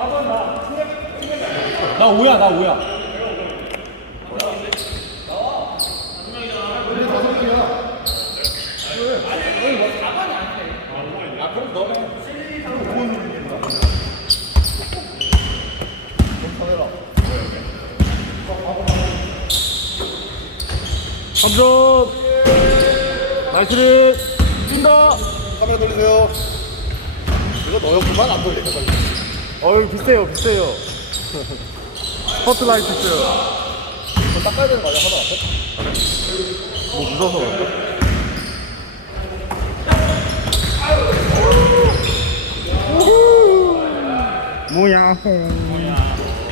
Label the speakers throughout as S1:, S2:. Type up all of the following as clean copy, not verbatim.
S1: 나 5야, 나 5야. 아, 그럼 너네.
S2: 3점 나이스를 뛴다.
S3: 카메라 돌리세요. 이거 너였구만. 안 돌리네.
S2: 어이 비슷해요 비슷해요. 스포트라이트 있어요.
S3: 이거 닦아야 되는 거 아니야? 하나 앞에?
S2: 뭐 묻어서 그런가? 뭐야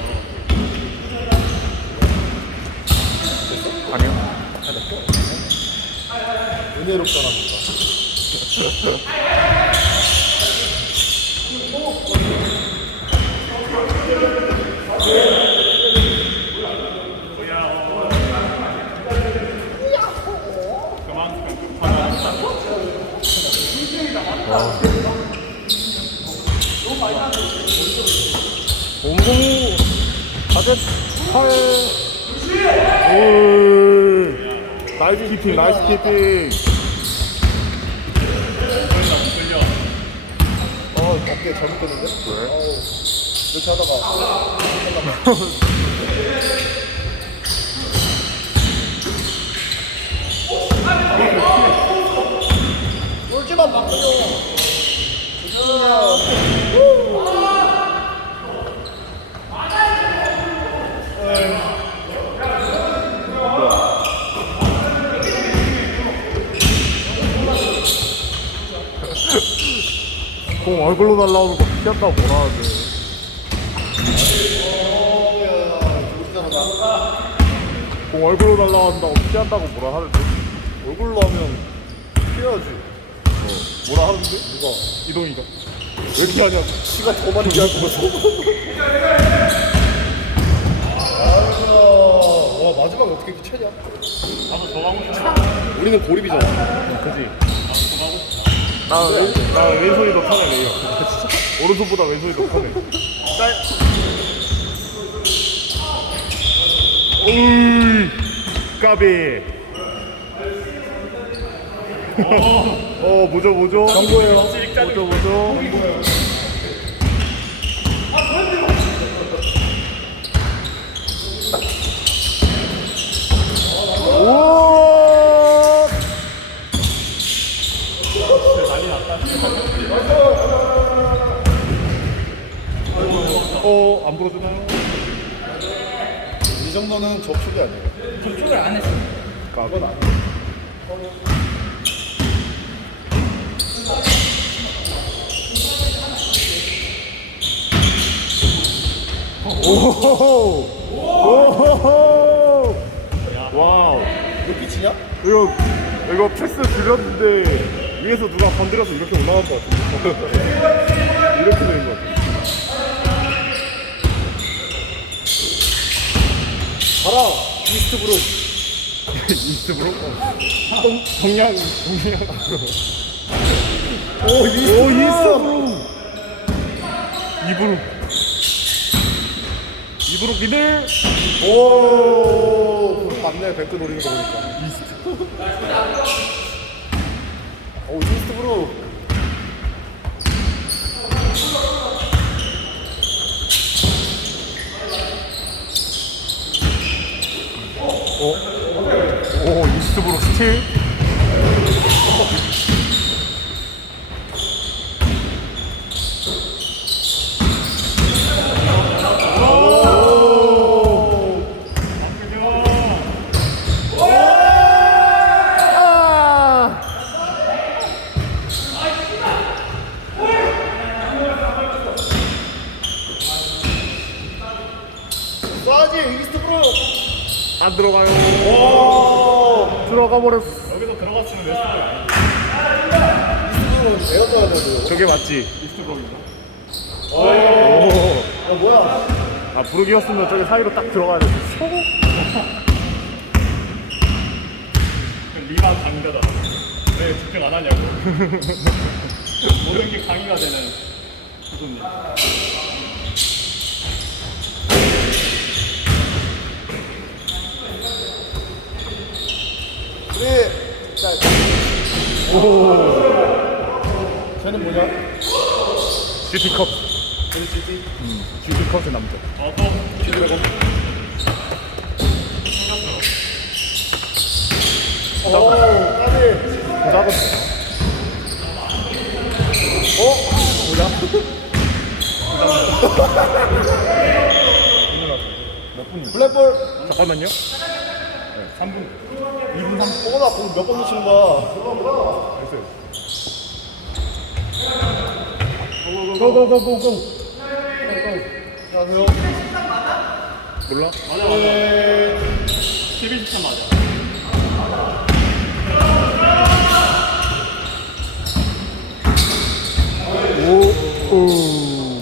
S2: 아니요.
S3: 은혜롭잖아.
S2: 옹공이 가젯 8. 오 나이스 키팅 나이스 키팅.
S3: 어깨 잘못됐는데?
S2: 왜?
S3: 이렇게 하다가 쫄지만 바꾸려.
S2: 공 얼굴로 날라오는 거 피한다고 뭐라 하지. 공 얼굴로 날라온다고 피한다고 뭐라 하는데.
S3: 얼굴로 하면 피해야지.
S2: 뭐라 하는데?
S3: 누가?
S2: 이동이가 왜 이렇게 하냐고.
S3: 키가 더 많이 피할 거면서. 와 마지막에 어떻게 이렇게 채냐?
S1: 나도 저거 하고 싶어.
S3: 우리는 고립이잖아.
S2: 그지?
S1: 나도 저거 하고 싶어.
S2: 나 왼손이 더 편해 레이어. 오른손보다 왼손이 더 편해. 오이 까비. 뭐죠?
S3: 정보예요.
S2: 뭐죠? 오! 안 불어주나요?
S3: 이 정도는 접촉이 아니에요.
S1: 접촉을 안 했어.
S3: 그건 아니에요.
S2: 오호호! 오호호! 와우!
S3: 이거 빛이냐?
S2: 이거 패스 줄였는데 위에서 누가 건드려서 이렇게 올라간 것 같은데. 이렇게 된 것 같아.
S3: 가라! 이스트브룩.
S2: 이스트브로? 동양.
S3: 오
S2: 이스트브로! 이브로. 이브로 미들.
S3: 오 맞네. 뱅크 노리는 거 보니까. 오 이스트브룩.
S2: 오 이스트브로 스틸.
S3: 쏴지 이스트브룩.
S2: 안 들어가요.
S3: 오
S2: 들어가 버렸어.
S1: 여기서 들어갔으면 몇 스코어 아니야?
S3: 이스트브룩은 내어줘야 되고.
S2: 저게 맞지?
S1: 이스트브로인가?
S2: 오.
S3: 뭐야?
S2: 아 부르기였으면 저기 사이로 딱 들어가야 돼.
S1: 리만 강자다. 왜 집중 안 하냐고. 모든 게 강의가 되는 교수님.
S3: 그래. 자,
S2: 오.
S3: 쟤는 뭐냐?
S2: GT컵.
S3: 쟤는 GT.
S2: GT컵의 남자.
S1: 또
S3: GT라고. 오, 까비.
S2: 작은.
S3: 뭐냐?
S2: 몇 분이요?
S3: 블랙볼.
S2: 잠깐만요.
S1: 3분.
S2: 2분 3분.
S3: 어머나, 공몇번 놓치는 거야?
S2: 됐어요. 고고고고고.
S3: 안녕하세요.
S2: 몰라?
S1: 맞아 맞아. 12점 맞아.
S2: 오. 오.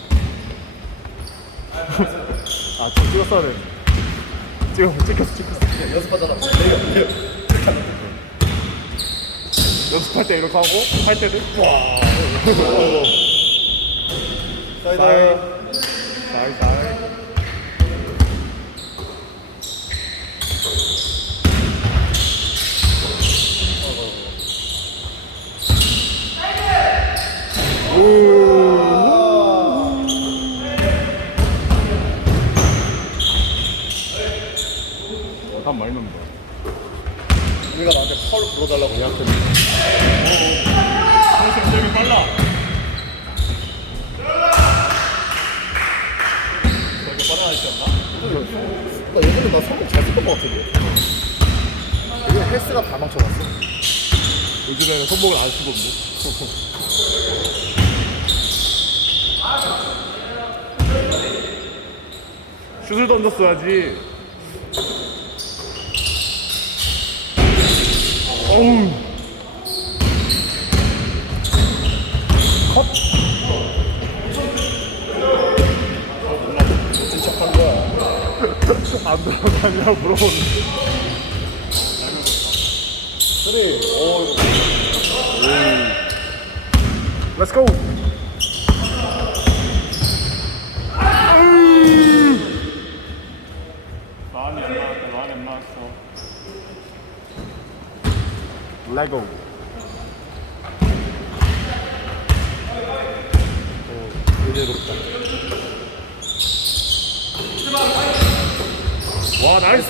S2: 아, 좀 찍었어야 돼. 찍혔어.
S3: 연습하잖아. 내가.
S2: 연습할 때 이렇게 하고, 할 때는 와.
S3: 사이드.
S2: 살. 단 많이 넣는다.
S3: 우리가 나한테 파울 불어달라고 예약했는데.
S1: 그래서 되게 빨라. 되게 빨라 했었나?
S3: 나 예전에 나 성공 잘 썼던 것 같은데. 이거 헬스가 다 망쳐놨어.
S2: 요즘에는 손목을 안 쓰고 있는데. 슛을 던졌어야지. 어우.
S3: 진짜 한 거야.
S2: 안 들어가냐고 물어보는데.
S3: 그래.
S2: Let's go.
S1: 많이 안 나왔어.
S2: 레고.
S3: 의외롭다.
S2: 와, 나이스.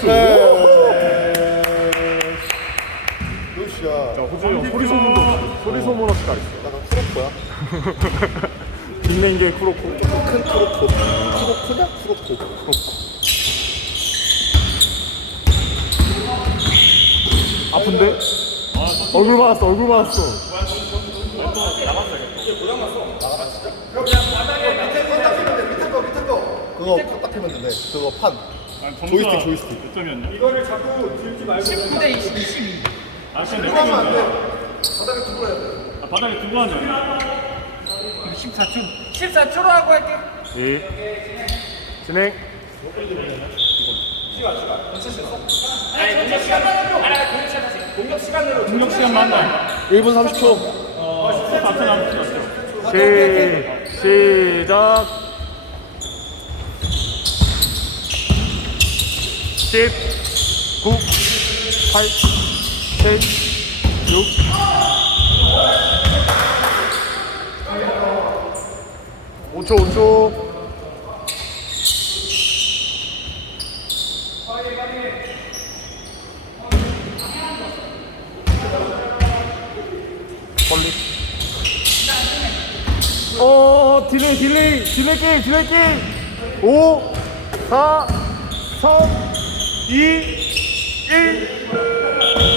S3: 굿샷.
S2: 자, 호준이 형 소리 소문 없이 다 있어.
S3: 약간 크로코야?
S2: 빅맨계 쿠로코.
S3: 큰 크로코. 크로코냐? 크로코.
S2: 아픈데? 얼굴 맞았어.
S3: 밑에 거. 그거 딱 하면 되네. 그거 판. 조이스틱.
S1: 몇 점이었냐?
S4: 이거를 자꾸 들지 말고
S5: 19대 22.
S1: 아, 그럼 내 점이었냐? 바닥에 두고 하냐?
S5: 14초. 14초로 하고 할게.
S2: 예. 진행.
S1: 공격 시간 맞나?
S3: 1분 30초.
S1: 4초 남았어.
S2: 시작. 10, 9, 8, 7, 6. 오 초. 멀리. 딜레이 게임. 5, 4, 3, 2, 1.